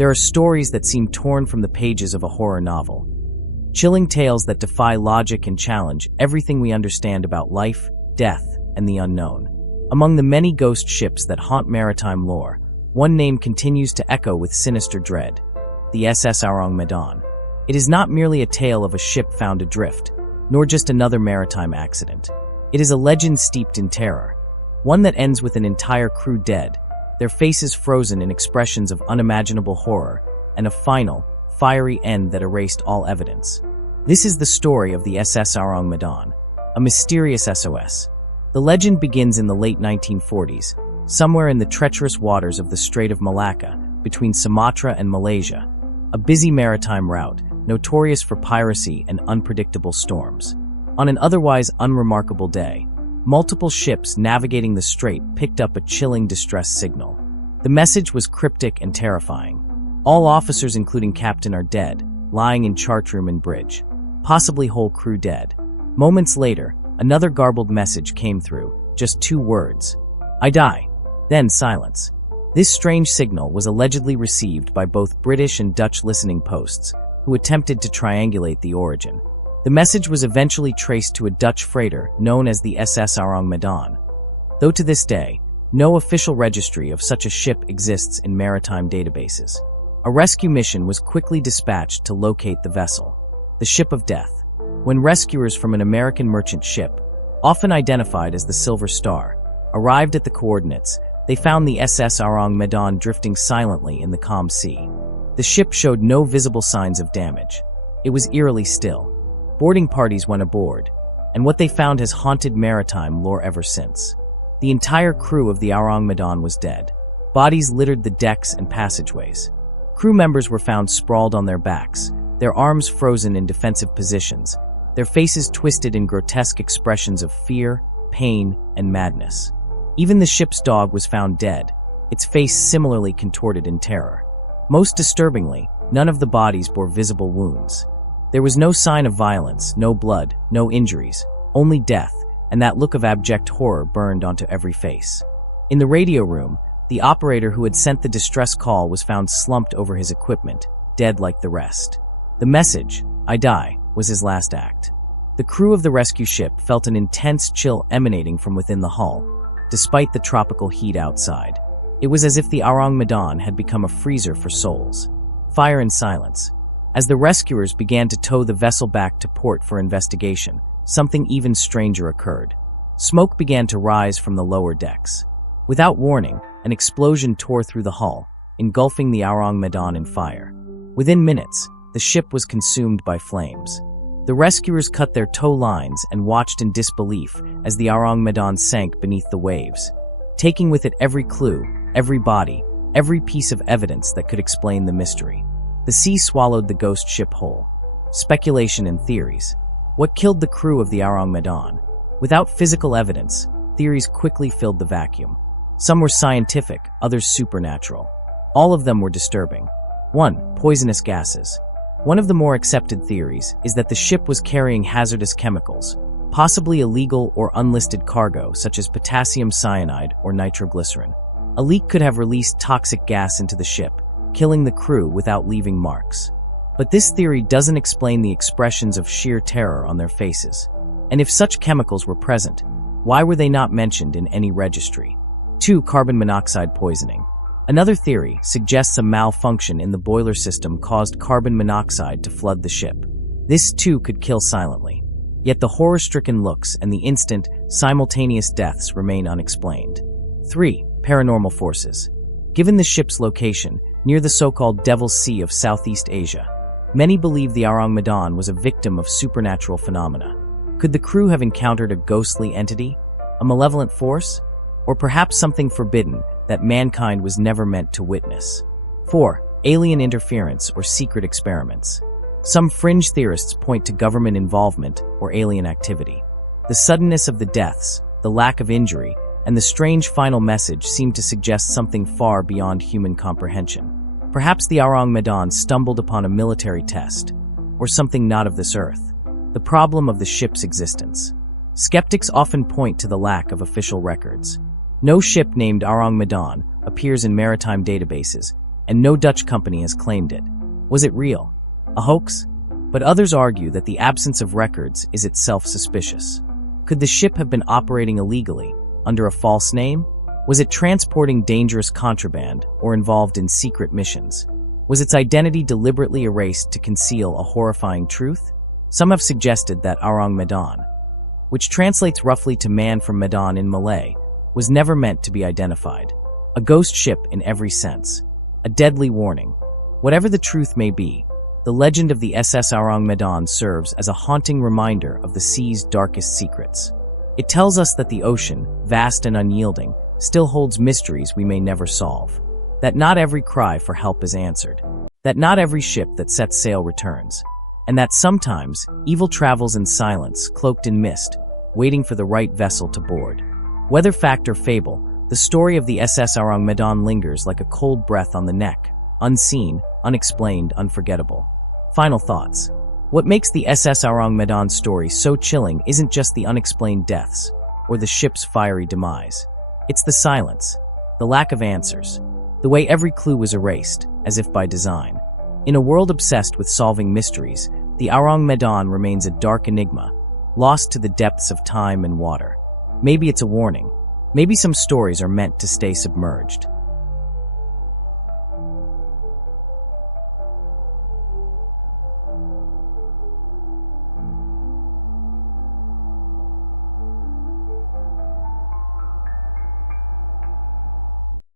There are stories that seem torn from the pages of a horror novel. Chilling tales that defy logic and challenge everything we understand about life, death, and the unknown. Among the many ghost ships that haunt maritime lore, one name continues to echo with sinister dread: the SS Ourang Medan. It is not merely a tale of a ship found adrift, nor just another maritime accident. It is a legend steeped in terror, one that ends with an entire crew dead, their faces frozen in expressions of unimaginable horror, and a final, fiery end that erased all evidence. This is the story of the SS Ourang Medan, a mysterious SOS. The legend begins in the late 1940s, somewhere in the treacherous waters of the Strait of Malacca, between Sumatra and Malaysia, a busy maritime route, notorious for piracy and unpredictable storms. On an otherwise unremarkable day, multiple ships navigating the strait picked up a chilling distress signal. The message was cryptic and terrifying. All officers, including captain, are dead, lying in chartroom and bridge. Possibly whole crew dead. Moments later, another garbled message came through, just 2 words: "I die." Then silence. This strange signal was allegedly received by both British and Dutch listening posts, who attempted to triangulate the origin. The message was eventually traced to a Dutch freighter known as the SS Ourang Medan, though to this day, no official registry of such a ship exists in maritime databases. A rescue mission was quickly dispatched to locate the vessel, the Ship of Death. When rescuers from an American merchant ship, often identified as the Silver Star, arrived at the coordinates, they found the SS Ourang Medan drifting silently in the calm sea. The ship showed no visible signs of damage. It was eerily still. Boarding parties went aboard, and what they found has haunted maritime lore ever since. The entire crew of the Ourang Medan was dead. Bodies littered the decks and passageways. Crew members were found sprawled on their backs, their arms frozen in defensive positions, their faces twisted in grotesque expressions of fear, pain, and madness. Even the ship's dog was found dead, its face similarly contorted in terror. Most disturbingly, none of the bodies bore visible wounds. There was no sign of violence, no blood, no injuries, only death, and that look of abject horror burned onto every face. In the radio room, the operator who had sent the distress call was found slumped over his equipment, dead like the rest. The message, "I die," was his last act. The crew of the rescue ship felt an intense chill emanating from within the hull, despite the tropical heat outside. It was as if the Ourang Medan had become a freezer for souls. Fire and silence. As the rescuers began to tow the vessel back to port for investigation, something even stranger occurred. Smoke began to rise from the lower decks. Without warning, an explosion tore through the hull, engulfing the Ourang Medan in fire. Within minutes, the ship was consumed by flames. The rescuers cut their tow lines and watched in disbelief as the Ourang Medan sank beneath the waves, taking with it every clue, every body, every piece of evidence that could explain the mystery. The sea swallowed the ghost ship whole. Speculation and theories. What killed the crew of the Ourang Medan? Without physical evidence, theories quickly filled the vacuum. Some were scientific, others supernatural. All of them were disturbing. 1. Poisonous gases. One of the more accepted theories is that the ship was carrying hazardous chemicals, possibly illegal or unlisted cargo such as potassium cyanide or nitroglycerin. A leak could have released toxic gas into the ship, killing the crew without leaving marks. But this theory doesn't explain the expressions of sheer terror on their faces. And if such chemicals were present, why were they not mentioned in any registry? 2. Carbon monoxide poisoning. Another theory suggests a malfunction in the boiler system caused carbon monoxide to flood the ship. This too could kill silently. Yet the horror-stricken looks and the instant, simultaneous deaths remain unexplained. 3. Paranormal forces. Given the ship's location, near the so-called Devil's Sea of Southeast Asia, many believe the Ourang Medan was a victim of supernatural phenomena. Could the crew have encountered a ghostly entity? A malevolent force? Or perhaps something forbidden that mankind was never meant to witness? 4. Alien interference or secret experiments. Some fringe theorists point to government involvement or alien activity. The suddenness of the deaths, the lack of injury, and the strange final message seem to suggest something far beyond human comprehension. Perhaps the Ourang Medan stumbled upon a military test, or something not of this earth. The problem of the ship's existence. Skeptics often point to the lack of official records. No ship named Ourang Medan appears in maritime databases, and no Dutch company has claimed it. Was it real? A hoax? But others argue that the absence of records is itself suspicious. Could the ship have been operating illegally, under a false name? Was it transporting dangerous contraband or involved in secret missions? Was its identity deliberately erased to conceal a horrifying truth? Some have suggested that Ourang Medan, which translates roughly to man from Medan in Malay, was never meant to be identified. A ghost ship in every sense. A deadly warning. Whatever the truth may be, the legend of the SS Ourang Medan serves as a haunting reminder of the sea's darkest secrets. It tells us that the ocean, vast and unyielding, still holds mysteries we may never solve. That not every cry for help is answered. That not every ship that sets sail returns. And that sometimes, evil travels in silence, cloaked in mist, waiting for the right vessel to board. Whether fact or fable, the story of the SS Ourang Medan lingers like a cold breath on the neck, unseen, unexplained, unforgettable. Final thoughts. What makes the SS Ourang Medan story so chilling isn't just the unexplained deaths, or the ship's fiery demise. It's the silence, the lack of answers, the way every clue was erased, as if by design. In a world obsessed with solving mysteries, the Ourang Medan remains a dark enigma, lost to the depths of time and water. Maybe it's a warning. Maybe some stories are meant to stay submerged.